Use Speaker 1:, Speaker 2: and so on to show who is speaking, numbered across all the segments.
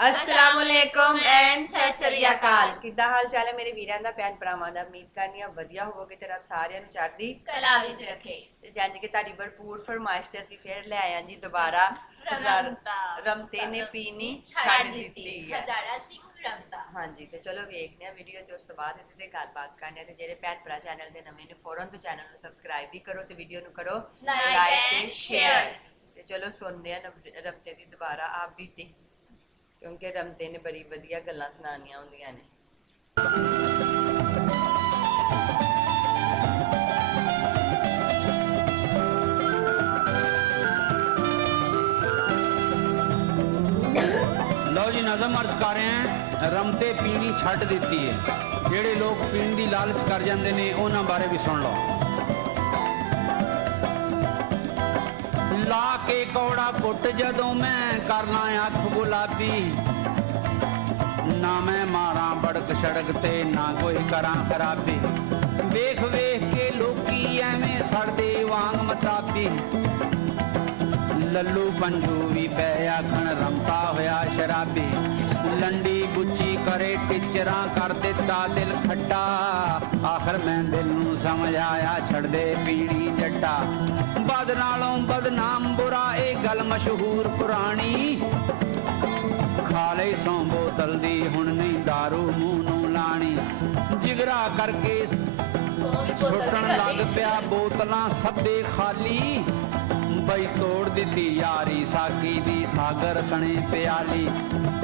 Speaker 1: ਅਸਲਾਮੁਅਲੈਕੁਮ and Sat Sri ਅਕਾਲ ਕਿੱਦਾਂ ਹਾਲ ਚਾਲ ਹੈ ਮੇਰੇ ਵੀਰਾਂ ਦਾ ਭੈਣ ਭਰਾਵਾਂ ਦਾ? ਉਮੀਦ ਕਰਨੀ ਆ ਵਧੀਆ ਹੋਵੋਗੇ ਤੇ ਰੱਬ ਸਾਰਿਆਂ ਨੂੰ ਚੜ੍ਹਦੀ
Speaker 2: ਕਲਾ ਵਿੱਚ ਰੱਖੇ।
Speaker 1: ਤੇ ਜੰਜ ਕਿ ਤੁਹਾਡੀ ਭਰਪੂਰ ਫਰਮਾਇਸ਼ ਤੇ ਅਸੀਂ ਫੇਰ ਲੈ ਆਏ ਜੀ ਦੁਬਾਰਾ। ਹਜ਼ਾਰ-
Speaker 2: ਰਮਤਾ
Speaker 1: ਰਮਤੇ ਨੇ ਪੀਣੀ
Speaker 2: ਛੱਡ ਦਿੱਤੀ
Speaker 1: ਹੈ।
Speaker 2: ਹਜ਼ਾਰਾ ਸਿੰਘ ਰਮਤਾ।
Speaker 1: ਹਾਂਜੀ ਤੇ ਚਲੋ ਵੇਖਦੇ ਆ ਵੀਡੀਓ ਤੇ ਉਸ ਤੋਂ ਬਾਅਦ ਇਹਦੇ ਤੇ ਗੱਲਬਾਤ ਕਰਨੀ ਆ ਤੇ ਜਿਹੜੇ ਭੈਣ ਭਰਾ ਚੈਨਲ ਦੇ ਨਵੇਂ ਨੇ ਫੌਰਨ ਤੋਂ ਚੈਨਲ ਨੂੰ ਸਬਸਕ੍ਰਾਈਬ ਵੀ ਕਰੋ ਤੇ ਵੀਡੀਓ ਨੂੰ ਕਰੋ
Speaker 2: Like
Speaker 1: like
Speaker 2: and share।
Speaker 1: ਤੇ ਚਲੋ ਸੁਣਦੇ ਆ ਨਵ- ਰਮਤੇ ਦੀ ਦੁਬਾਰਾ ਆਪ ਬੀਤੀ ਕਿਉਂਕਿ ਰਮਤੇ ਨੇ ਬੜੀ ਵਧੀਆ ਗੱਲਾਂ ਸੁਣਾਉਣੀਆਂ ਹੁੰਦੀਆਂ ਨੇ।
Speaker 3: ਲਓ ਜੀ, ਨਜ਼ਮ ਅਰਜ਼ ਕਰ ਰਹੇ ਹਾਂ, ਰਮਤੇ ਪੀਣੀ ਛੱਡ ਦਿੱਤੀ ਹੈ। ਜਿਹੜੇ ਲੋਕ ਪੀਣ ਦੀ ਲਾਲਚ ਕਰ ਜਾਂਦੇ ਨੇ, ਉਹਨਾਂ ਬਾਰੇ ਵੀ ਸੁਣ ਲਓ। ਲਾ ਕੇ ਕੌੜਾ ਪੁੱਟ ਜਦੋਂ ਮੈਂ ਕਰਨਾ ਅੱਖ ਗੁਲਾਬੀ। ਨਾ ਮੈਂ ਮਾਰਾਂ ਬੜਕ ਸੜਕ ਤੇ, ਨਾ ਕੋਈ ਕਰਾਂ ਖਰਾਬੀ। ਵੇਖ ਵੇਖ ਕੇ ਲੋਕੀ ਐਵੇਂ ਸੜਦੇ ਵਾਂਗ ਮਤਾਬੀ। ਲੱਲੂ ਪੰਜੂ ਵੀ ਪੈ ਆਖਣ ਰੰਪਾ ਹੋਇਆ ਸ਼ਰਾਬੀ। ਲੰਡੀ ਗੁੱਚੀ ਕਰੇ ਟਿਚਰਾਂ ਕਰ ਦਿੱਤਾ ਦਿਲ ਖੱਟਾ। ਆਖਰ ਮੈਂ ਦਿਲ ਨੂੰ ਸਮਝ ਆਇਆ ਛੱਡਦੇ ਪੀਣੀ ਜੱਟਾ। ਬਦ ਨਾਲੋਂ ਬਦਨਾਮ ਬੁਰਾ, ਇਹ ਗੱਲ ਮਸ਼ਹੂਰ ਪੁਰਾਣੀ। ਖਾ ਲਈ ਸੌ ਬੋਤਲ ਦੀ, ਹੁਣ ਨਹੀਂ दारू ਮੂੰਹ ਨੂੰ ਲਾਣੀ। ਜਿਗਰਾ ਕਰਕੇ ਸੁੱਟਣ ਲੱਗ ਪਿਆ ਬੋਤਲਾਂ ਸੱਬੇ ਖਾਲੀ। ਬਈ ਤੋੜ ਦਿੱਤੀ ਯਾਰੀ, ਸਾਕੀ ਦੀ ਸਾਗਰ ਸਣੇ ਪਿਆਲੀ।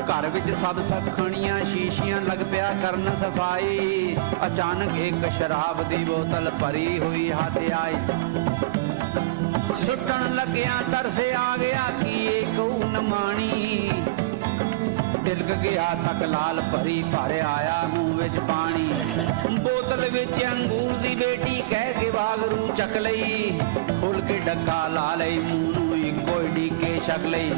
Speaker 3: ਘਰ ਵਿੱਚ ਸਭ ਸਖਣੀਆਂ ਸ਼ੀਸ਼ੀਆਂ ਲੱਗ ਪਿਆ ਕਰਨ ਸਫ਼ਾਈ। ਅਚਾਨਕ ਇੱਕ ਸ਼ਰਾਬ ਦੀ ਬੋਤਲ ਭਰੀ ਹੋਈ ਹੱਥ ਆਈ। ਸੁੱਟਣ ਲੱਗਿਆ ਤਰਸੇ ਆ ਗਿਆ ਕੀ ਇਹ ਕਹੂ ਨਮਾਣੀ। ਤਿਲਕ ਗਿਆ ਤੱਕ ਲਾਲ ਭਰੀ ਭਰ ਆਇਆ ਮੂੰਹ ਵਿੱਚ ਪਾਣੀ। ਬੋਤਲ ਵਿੱਚ ਅੰਗੂਰ ਦੀ ਬੇਟੀ ਕਹਿ ਕੇ ਵਾਗਰੂ ਚੱਕ ਲਈ। ਖੁੱਲ ਕੇ ਡੱਕਾ ਲਾ ਲਈ ਮੂੰਹ ਨੂੰ ਇੱਕੋ ਹੀ ਡੀਕੇ ਛਕ ਲਈ।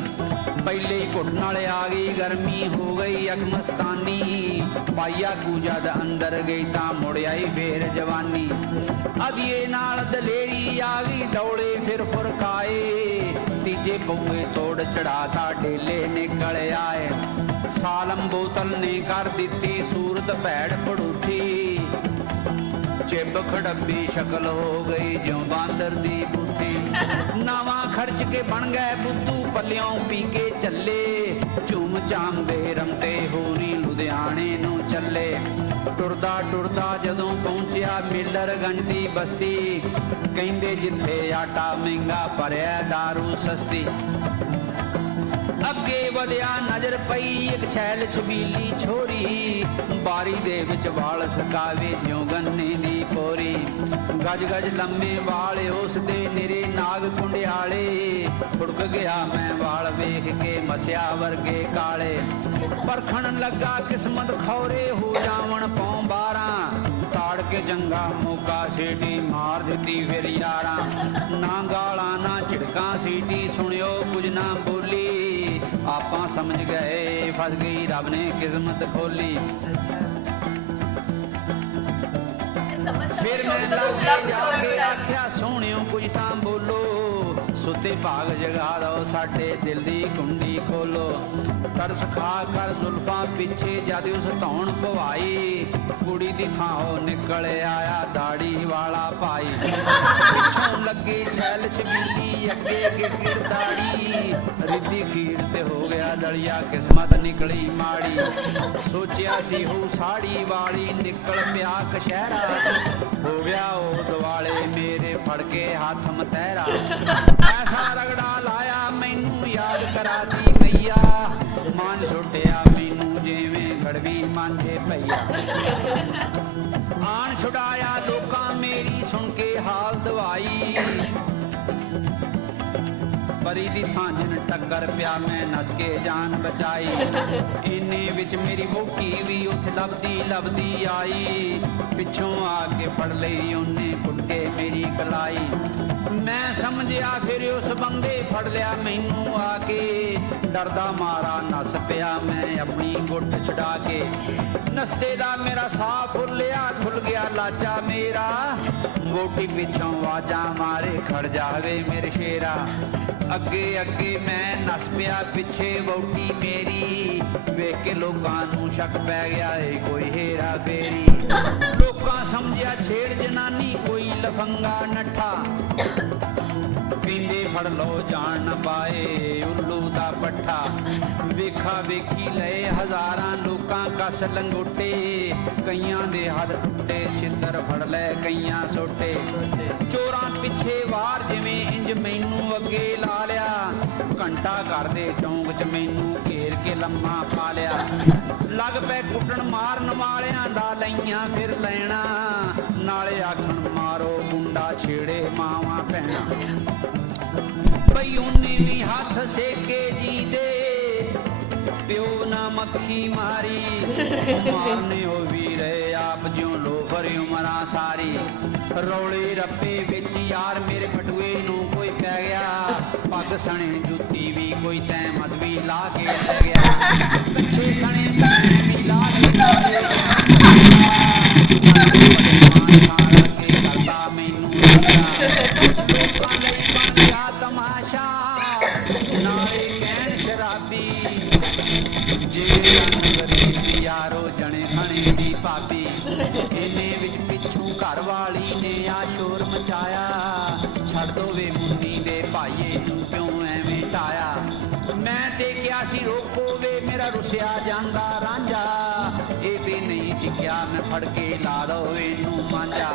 Speaker 3: ਪਹਿਲੇ ਹੀ ਘੁੱਟ ਨਾਲ ਆ ਗਈ, ਗਰਮੀ ਹੋ ਗਈ ਅਕ ਮਸਤਾਨੀ। ਪਾਇਆ ਕੂ ਜਦ ਅੰਦਰ ਗਈ ਤਾਂ ਮੁੜ ਆਈ ਫੇਰ ਜਵਾਨੀ। ਅਧੀਏ ਨਾਲ ਦਲੇਰੀ ਆ ਗਈ, ਡੌਲੇ ਫਿਰ ਫੁਰਕਾਏ। ਤੀਜੇ ਪਊਏ ਤੋੜ ਚੜਾਤਾ ਢੇਲੇ ਨਿਕਲ ਆਏ। ਸਾਲਮ ਬੋਤਲ ਨੇ ਕਰ ਦਿੱਤੀ, ਸੂਰਤ ਭੈੜ ਫੜੂ ਚਿੱਬ ਸ਼ਕਲ ਹੋ ਗਈ ਜਿਉਂ ਬਾਂਦਰ ਦੀ ਬੁੱਧੀ ਨਾਵਾਂ ਖਰਚ ਕੇ ਬਣ ਗਏ ਬੁੱਧੂ ਪੱਲਿਓਂ ਪੀ ਕੇ ਚੱਲੇ। ਝੂਮ ਝਾਮ ਦੇ ਰਮਤੇ ਹੋਰੀ ਲੁਧਿਆਣੇ ਨੂੰ ਚੱਲੇ। ਟੁਰਦਾ ਟੁਰਦਾ ਜਦੋਂ ਪਹੁੰਚਿਆ ਮਿਲਰ ਗੰਡੀ ਬਸਤੀ। ਕਹਿੰਦੇ ਜਿੱਥੇ ਆਟਾ ਮਹਿੰਗਾ ਭਰਿਆ दारू ਸਸਤੀ। ਅੱਗੇ ਵਧਿਆ ਨਜ਼ਰ ਪਈ ਇੱਕ ਛੈਲ ਛਬੀਲੀ ਛੋਰੀ। ਬਾਰੀ ਦੇ ਵਿੱਚ ਵਾਲ ਸਕਾਵੇ ਜਿਉਂ ਗੰਨੇ ਦੀ ਪੋਰੀ। ਗਜ ਗਜ ਲੰਮੇ ਵਾਲ ਉਸ ਦੇ ਨਿਰੇ ਨਾਗ ਕੁੰਡਿਆਲੇ। ਫੁੜਕ ਗਿਆ ਮੈਂ ਵਾਲ ਵੇਖ ਕੇ ਮਸਿਆ ਵਰਗੇ ਕਾਲੇ। ਪਰਖਣ ਲੱਗਾ ਕਿਸਮਤ ਖੌਰੇ ਹੋ ਜਾਵਣ ਪੌਂ ਬਾਰਾਂ। ਤਾੜ ਕੇ ਜੰਗਾ ਮੋਕਾ ਛੇਟੀ ਮਾਰ ਦਿੱਤੀ ਫਿਰ ਯਾਰਾਂ। ਨਾ ਗਾਲਾਂ, ਨਾ ਝਿੜਕਾਂ, ਸੀਟੀ ਸੁਣਿਓ ਕੁਝ ਨਾ ਆਪਾਂ ਸਮਝ ਗਏ ਫਸ ਗਈ ਰੱਬ ਨੇ ਕਿਸਮਤ ਖੋਲੀ। ਫਿਰ ਮੈਂ ਲਾਗੇ। ਆਖਿਆ ਸੋਹਣਿਓ ਕੁਝ ਤਾਂ ਬੋਲੋ। ਸੁੱਤੇ ਭਾਗ ਜਗਾ ਦੋ ਸਾਡੇ ਦਿਲ ਦੀ ਕੁੰਡੀ ਖੋਲੋ। ਕਰ ਖਾ ਕਰ ਜ਼ੁਲਫਾਂ ਪਿੱਛੇ ਜਦ ਉਸ ਧੌਣ ਪਵਾਈ। ਕੁੜੀ ਦੀ ਥਾਂ ਉਹ ਨਿਕਲ ਆਇਆ, ਦਾੜੀ ਵਾਲਾ ਭਾਈ। ਪਿੱਛੋਂ ਲੱਗੀ ਛੈਲ ਛਬੀਲੀ ਅੱਗੇ ਗਿਰ ਦਾੜੀ। ਰਿੱਧੀ ਖੀਰ ਤੇ ਹੋ ਗਿਆ ਦਲਿਆ, ਕਿਸਮਤ ਨਿਕਲੀ ਮਾੜੀ। ਸੋਚਿਆ ਸੀ ਹੋ ਸਾੜੀ ਵਾਲੀ, ਨਿਕਲ ਪਿਆ ਕਸ਼ਹਿਰਾ। ਹੋ ਗਿਆ ਉਹ ਦਿਵਾਲੇ ਮੇਰੇ ਫੜ ਕੇ ਹੱਥ ਮਤਹਿਰਾ। ਐਸਾ ਰਗੜਾ ਲਾਇਆ, ਮੈਨੂੰ ਯਾਦ ਕਰਾਤੀ ਮਈਆ ਮਨ ਛੁੱਟਿਆ ਮੈਨੂੰ ਜਿਵੇਂ ਗੜਵੀ ਮਾਂਝੇ ਪਈਆ ਆਣ ਛੁਡਾਇਆ ਲੋਕਾਂ ਮੇਰੀ ਸੁਣ ਕੇ ਹਾਲ ਦਵਾਈ ਪਰੀ ਦੀ ਥਾਂ ਜਿਨ ਟੱਕਰ ਪਿਆ, ਮੈਂ ਨਸ ਕੇ ਜਾਨ ਬਚਾਈ। ਇੰਨੇ ਵਿੱਚ ਮੇਰੀ ਮੋਕੀ ਵੀ ਉੱਥੇ ਲੱਭਦੀ ਲੱਭਦੀ ਆਈ। ਪਿੱਛੋਂ ਆ ਕੇ ਫੜ ਲਈ ਉਹਨੇ, ਕੁੱਟ ਮੇਰੀ ਕਲਾਈ। ਮੈਂ ਸਮਝਿਆ, ਫਿਰ ਉਸ ਬੰਦੇ ਫੜ ਲਿਆ ਮੈਨੂੰ ਆ ਕੇ। ਡਰਦਾ ਮਾਰਾ ਨਸ ਪਿਆ, ਮੈਂ ਆਪਣੀ ਗੁੱਟ ਛਡਾ ਕੇ। ਨਸਤੇ ਦਾ ਮੇਰਾ ਸਾਹ ਫੁੱਲਿਆ, ਖੁੱਲ ਗਿਆ ਲਾਚਾ ਮੇਰਾ। ਵੋਟੀ ਪਿੱਛੋਂ ਆਵਾਜ਼ਾਂ ਮਾਰੇ, ਖੜ ਜਾਵੇ ਮੇਰੇ ਸ਼ੇਰਾ। ਅੱਗੇ ਅੱਗੇ ਮੈਂ ਨਸ ਪਿਆ, ਪਿੱਛੇ ਵਹੁਟੀ ਮੇਰੀ। ਵੇਖ ਕੇ ਲੋਕਾਂ ਨੂੰ ਸ਼ੱਕ ਪੈ ਗਿਆ, ਏ ਕੋਈ ਹੇਰਾ ਫੇਰੀ। ਲੋਕਾਂ ਸਮਝਿਆ, ਛੇੜ ਜਨਾਨੀ, ਕੋਈ ਲਫੰਗਾ ਨੱਠਾ। ਪੀਂਦੇ ਫੜ ਲੋ ਜਾਣ ਨਾ ਪਾਏ ਉੱਲੂ ਦਾ ਪੱਠਾ। ਵੇਖਾ ਵੇਖੀ ਲਏ ਹਜ਼ਾਰਾਂ ਲੋਕਾਂ ਕਸ ਲੰਗੋਟੇ। ਕਈਆਂ ਦੇ ਹੱਥ ਟੁੱਟੇ, ਛਿੱਤਰ ਫੜ ਲੈ ਕਈਆਂ ਸੋਟੇ। ਚੋਰਾਂ ਪਿੱਛੇ ਵਾਰ, ਜਿਵੇਂ ਇੰਜ ਮੈਨੂੰ ਅੱਗੇ ਲਾ ਘੰਟਾ ਘਰ ਦੇ ਚੌਂਕ 'ਚ ਮੈਨੂੰ ਘੇਰ ਕੇ ਲੰਮਾ ਪਾ ਲਿਆ। ਲੱਗ ਪੈ ਕੁੱਟਣ ਮਾਰਨ ਵਾਲਿਆਂ ਦਾ ਲਈਆਂ ਫਿਰ ਲੈਣਾ। ਨਾਲੇ ਆਖਣ, ਮਾਰੋ ਮੁੰਡਾ ਛੇੜੇ ਮਾਵਾਂ ਭੈਣਾਂ। ਬਈ ਉਹਨੇ ਵੀ ਹੱਥ ਸੇਕੇ ਜੀ ਦੇ। ਪਿਓ ਨਾ ਮੱਖੀ ਮਾਰੀ। ਮਾਰਨੇ ਹੋ ਵੀਰੇ ਆਪ ਜਿਉ ਲੋਫਰ ਉਮਰਾਂ ਸਾਰੀ। ਰੌਲੇ ਰੱਪੇ ਵਿੱਚ ਯਾਰ ਮੇਰੇ ਬਟੂਏ ਨੂੰ ਕੋਈ ਪੈ ਗਿਆ। ਪੱਗ ਸਣੇ ਜੁੱਤੀ ਵੀ ਕੋਈ ਤੈ ਮਦਵੀ ਲਾ ਕੇ ਲੈ ਗਿਆ। ਕੱਛੇ ਸਣੇ ਤੈ ਵੀ ਲਾ ਕੇ ਲੈ ਗਿਆ। ਤਮਾਸ਼ਾ ਨਾਲੇ ਕਹਿਣ ਸ਼ਰਾਬੀ। ਜੇ ਰੰਗ ਯਾਰੋ ਜਣੇ ਖਣੇ ਦੀ ਭਾਬੀ। ਸੀ ਰੋਕੋ ਵੇ ਮੇਰਾ ਰੁਸਿਆ ਜਾਂਦਾ ਰਾਂਝਾ। ਇਹ ਤੇ ਨਹੀਂ ਸਿੱਖਿਆ ਮੈਂ ਫੜ ਕੇ ਲਾ ਦੋ ਇਹਨੂੰ ਮਾਂਜਾ।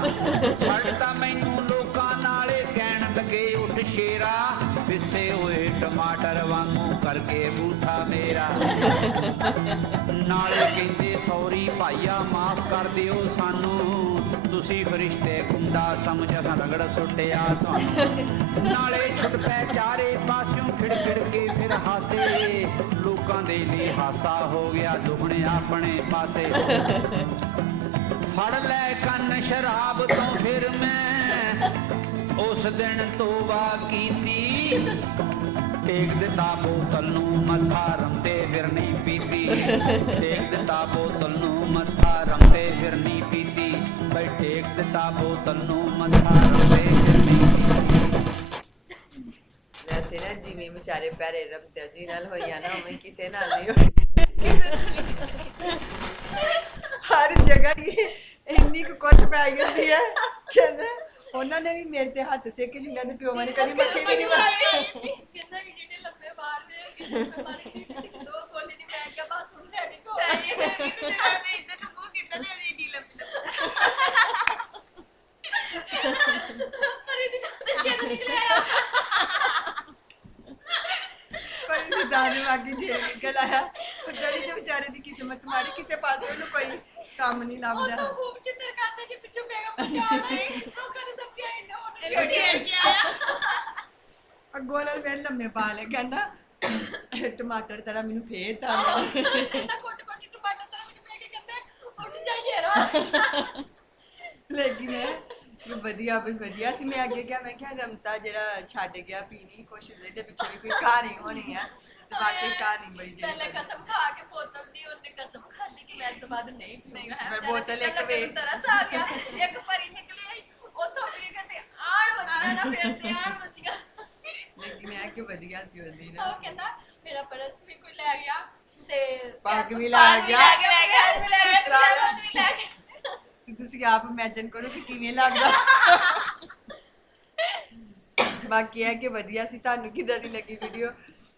Speaker 3: ਛੱਡਤਾ ਮੈਨੂੰ ਲੋਕਾਂ ਨਾਲੇ ਕਹਿਣ ਲੱਗੇ, ਉੱਠ ਸ਼ੇਰਾ, ਪਿਸੇ ਹੋਏ ਟਮਾਟਰ ਵਾਂਗੂ ਕਰਕੇ ਬੂਥਾ ਮੇਰਾ। ਨਾਲੇ ਕਹਿੰਦੇ, ਸੌਰੀ ਭਾਈਆ, ਮਾਫ ਕਰ ਦਿਓ ਸਾਨੂੰ। ਤੁਸੀਂ ਫਰਿਸ਼ਤੇ ਗੁੰਡਾ ਸਮਝ ਅਸਾਂ ਰਗੜ ਸੁੱਟਿਆ ਤੁਹਾਨੂੰ। ਨਾਲੇ ਛੁੱਟ ਪੈ ਚਾਰੇ ਪਾਸਿਓਂ ਖਿੜ ਕੇ ਫਿਰ ਹਾਸੇ। ਲੋਕਾਂ ਦੇ ਲਈ ਹਾਸਾ ਹੋ ਗਿਆ, ਦੁਗਣੇ ਆਪਣੇ ਪਾਸੇ। ਫੜ ਲੈ ਕੰਨ ਸ਼ਰਾਬ ਤੋਂ ਫਿਰ ਮੈਂ। ਉਸ ਦਿਨ ਤੋਬਾ ਕੀਤੀ। ਟੇਕ ਦਿੱਤਾ ਬੋਤਲ ਨੂੰ ਮੱਥਾ ਰੰਦੇ ਫਿਰਨੀ ਨਹੀਂ ਪੀਤੀ। ਟੇਕ ਦਿੱਤਾ ਬੋਤਲ ਨੂੰ ਮੱਥਾ ਰੰਦੇ ਫਿਰਨੀ ਪੀਤੀ। ਬਈ ਟੇਕ ਦਿੱਤਾ ਬੋਤਲ ਨੂੰ ਮੱਥਾ ਪੀਤੀ
Speaker 1: ਵੈਸੇ ਨਾ ਜਿਵੇਂ ਵਿਚਾਰੇ ਪੈਰੇ ਰਮਤੇ ਜੀ ਨਾਲ ਹੋਈਆਂ ਨਾ ਉਵੇਂ ਕਿਸੇ ਨਾਲ ਨਹੀਂ ਹੋਈ। ਹਰ ਜਗ੍ਹਾ ਹੀ ਇੰਨੀ ਕੁ ਕੁੱਟ ਪੈ ਜਾਂਦੀ ਹੈ ਕਹਿੰਦਾ ਉਹਨਾਂ ਨੇ ਵੀ ਮੇਰੇ ਤੇ ਹੱਥ ਸੇ ਕਿ ਜਿਨ੍ਹਾਂ ਦੇ ਪਿਓ ਨੇ ਕਦੀ ਮੱਖੀ ਵੀ ਨਹੀਂ ਮਾਰੀ।
Speaker 2: ਕਹਿੰਦਾ ਕਿ ਜਿਹੜੇ ਲੰਬੇ ਬਾਹਰ ਦੇ ਕਿ ਮਾਰੀ ਸੀ ਤੇ ਦੋ ਬੋਲੇ ਨਹੀਂ ਮੈਂ ਕਿਹਾ ਬਸ ਹੁਣ ਸੈਟਿੰਗ ਹੋ
Speaker 4: ਸਹੀ ਹੈ ਕਿ ਤੇ ਮੈਂ ਇੱਧਰ ਨੂੰ ਮੂੰਹ ਕੀਤਾ ਤੇ ਉਹਦੀ ਢੀ ਲੰਬੀ ਲੰਬੀ
Speaker 2: ਪਰ ਇਹਦੀ ਗੱਲ ਤੇ ਚੈਨ ਨਿਕਲਿਆ
Speaker 1: ਪਰ ਇਹ ਦਾਣੇ ਵਾਗੀ ਜੇ ਨਿਕਲ ਆਇਆ ਜਿਹੜੀ ਤੇ ਵਿਚਾਰੇ ਦੀ ਕਿਸਮਤ ਮਾਰੀ ਕਿਸੇ ਪਾਸੇ ਉਹਨੂੰ ਕੋਈ ਕੰਮ ਨਹੀਂ
Speaker 2: ਉਹ
Speaker 1: ਲੱਭਦਾ।
Speaker 2: ਤਾਂ ਖੂਬ ਚਿੱਤਰ ਕਰਦਾ ਕਿ ਪਿੱਛੋਂ ਬੈਗਾ ਪਹੁੰਚਾ ਦੇ ਲੋਕਾਂ ਨੇ ਸਭ ਕਿਹਾ ਇੰਨਾ ਉਹਨੂੰ
Speaker 4: ਇਹਨੂੰ ਛੇੜ ਕੇ ਆਇਆ।
Speaker 1: ਅੱਗੋਂ ਨਾਲ ਵੇ ਲੰਮੇ ਪਾ ਲੈ ਕਹਿੰਦਾ ਟਮਾਟਰ ਤੇਰਾ ਮੈਨੂੰ ਫੇਰ ਤਾਂ
Speaker 2: ਕੋਟ ਕੋਟ ਟਮਾਟਰ ਮੈਂ ਕੇ ਕਹਿੰਦੇ ਉੱਠ ਜਾ ਸ਼ੇਰਾ।
Speaker 1: ਲੇਕਿਨ ਇਹ ਵਧੀਆ ਵੀ ਵਧੀਆ। ਸੀ ਮੈਂ ਅੱਗੇ ਕਿਹਾ ਮੈਂ ਕਿਹਾ ਰਮਤਾ ਜਿਹੜਾ ਛੱਡ ਗਿਆ ਪੀਣੀ ਕੁਛ ਇਹਦੇ ਪਿੱਛੇ ਵੀ ਕੋਈ ਕਹਾਣੀ ਹੋਣੀ ਹੈ ਤੇ ਬਾਕੀ ਕਹਾਣੀ ਬੜੀ
Speaker 2: ਪਹਿਲੇ
Speaker 1: ਜਿਹੜੀ
Speaker 2: ਕਸਮ ਖਾ ਕੇ ਪੋਤਮ ਦੀ ਉਹਨੇ ਕਸਮ ਖਾਧੀ ਕਿ ਮੈਂ ਇਸ ਤੋਂ ਬਾਅਦ ਨਹੀਂ ਪੀਊਂਗਾ
Speaker 1: ਫਿਰ ਬੋਤਲ ਇੱਕ ਵੇ-
Speaker 2: ਤਰਸ ਆ ਗਿਆ। ਇੱਕ ਪਰੀ ਨਿਕਲੀ ਆਈ ਉੱਥੋਂ ਪੀ ਕੇ ਤੇ ਆਣ ਵੱਜਣਾ ਨਾ ਫਿਰ ਤੇ ਆਣ ਵੱਜਣਾ
Speaker 1: ਲੇਕਿਨ ਇਹ ਕਿ ਵਧੀਆ ਸੀ ਉਹਦੀ
Speaker 2: ਉਹ
Speaker 1: ਨਾ
Speaker 2: ਕਹਿੰਦਾ ਮੇਰਾ ਪਰਸ ਵੀ ਕੋਈ ਲੈ ਗਿਆ ਤੇ
Speaker 1: ਪੱਗ ਵੀ ਲੈ
Speaker 2: ਪੱਗ
Speaker 1: ਗਿਆ।
Speaker 2: ਲੈ ਗਿਆ ਲੈ ਗਿਆ ਲੈ ਗਿਆ
Speaker 1: ਤੁਸੀਂ ਆਪ ਇਮੇਜਿਨ ਕਰੋ ਕਿ ਕਿਵੇਂ ਲੱਗਦਾ। ਬਾਕੀ ਇਹ ਕਿ ਵਧੀਆ ਸੀ ਤੁਹਾਨੂੰ ਕਿਦਾਂ ਦੀ ਲੱਗੀ ਵੀਡੀਓ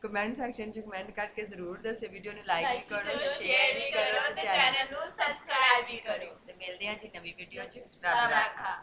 Speaker 1: ਕਮੈਂਟ ਸੈਕਸ਼ਨ 'ਚ ਕਮੈਂਟ ਕਰਕੇ ਜ਼ਰੂਰ ਦੱਸਿਓ ਵੀਡੀਓ ਨੂੰ ਲਾਈਕ ਵੀ ਕਰੋ ਸ਼ੇਅਰ ਵੀ ਕਰੋ
Speaker 2: ਤੇ ਚੈਨਲ ਨੂੰ ਸਬਸਕ੍ਰਾਈਬ ਵੀ ਕਰੋ।
Speaker 1: ਤੇ ਮਿਲਦੇ ਹਾਂ ਜੀ ਨਵੀਂ ਵੀਡੀਓ 'ਚ।
Speaker 2: ਰੱਬ
Speaker 1: ਰਾਖਾ।